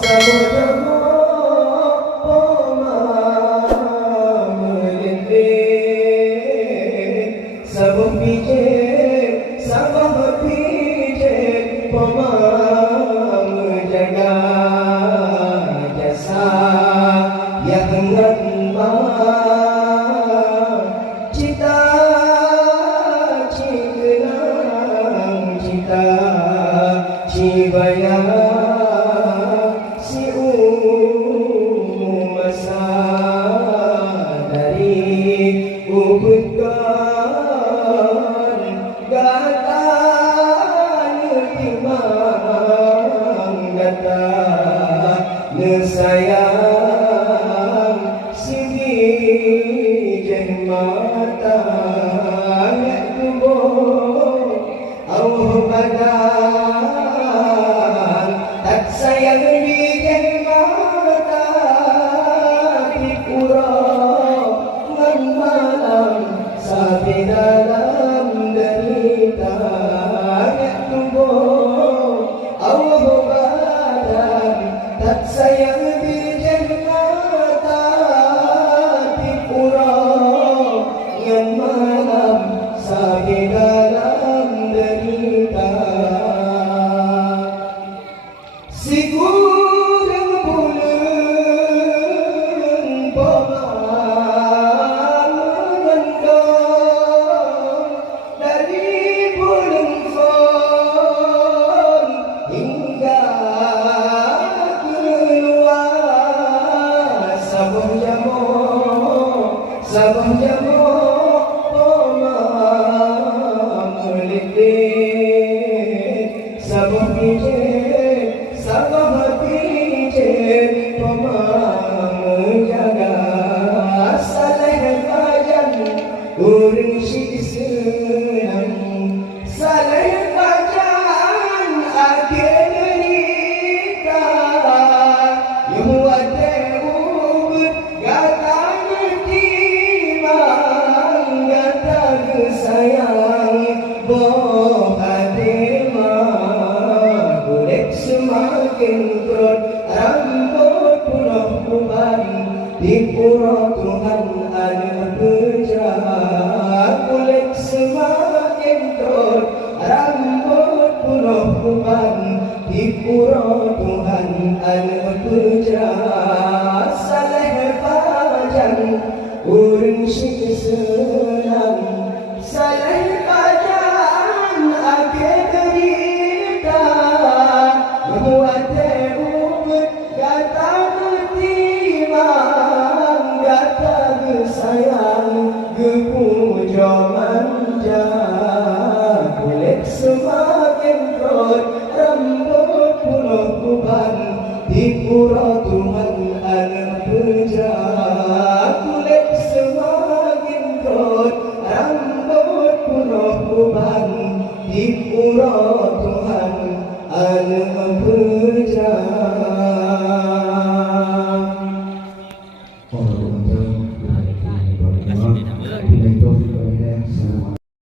Sabun jamo, poma melinde. Sabun pije, poma menjaga jasa yang rendah. Cita cikenang cita Cibaya si masa dari ubudkan gatanya timang gata nesayang si bijen mata nek tubuh au badan tak sayang bijen mata di pura ngan malam sapi dalam derita nek tubuh au badan tak sayang bijen mata di pura ngan malam sapi dalam derita. Sigurang bulan poma mengandung dari bulan Fon hingga keluar sabun jamo poma melinde. Sabun pije poma menjaga saleh kajan urang si senang saleh kajan akhir derita yang wate ubud gata timang gata sayang boh semakin kerut rambut pulau kuban di pura Tuhan ada berjalan kulit semakin kerut rambut pulau kuban di pura Tuhan ada berjalan saleh pajan urang si senang saleh pajan akhir derita wate ubud gata timang gata sayang gepuja manja kulit semakin kerut rambut pulau kuban di pura Tuhan ada berjalan kulit semakin kerut rambut pulau kuban di pura Tuhan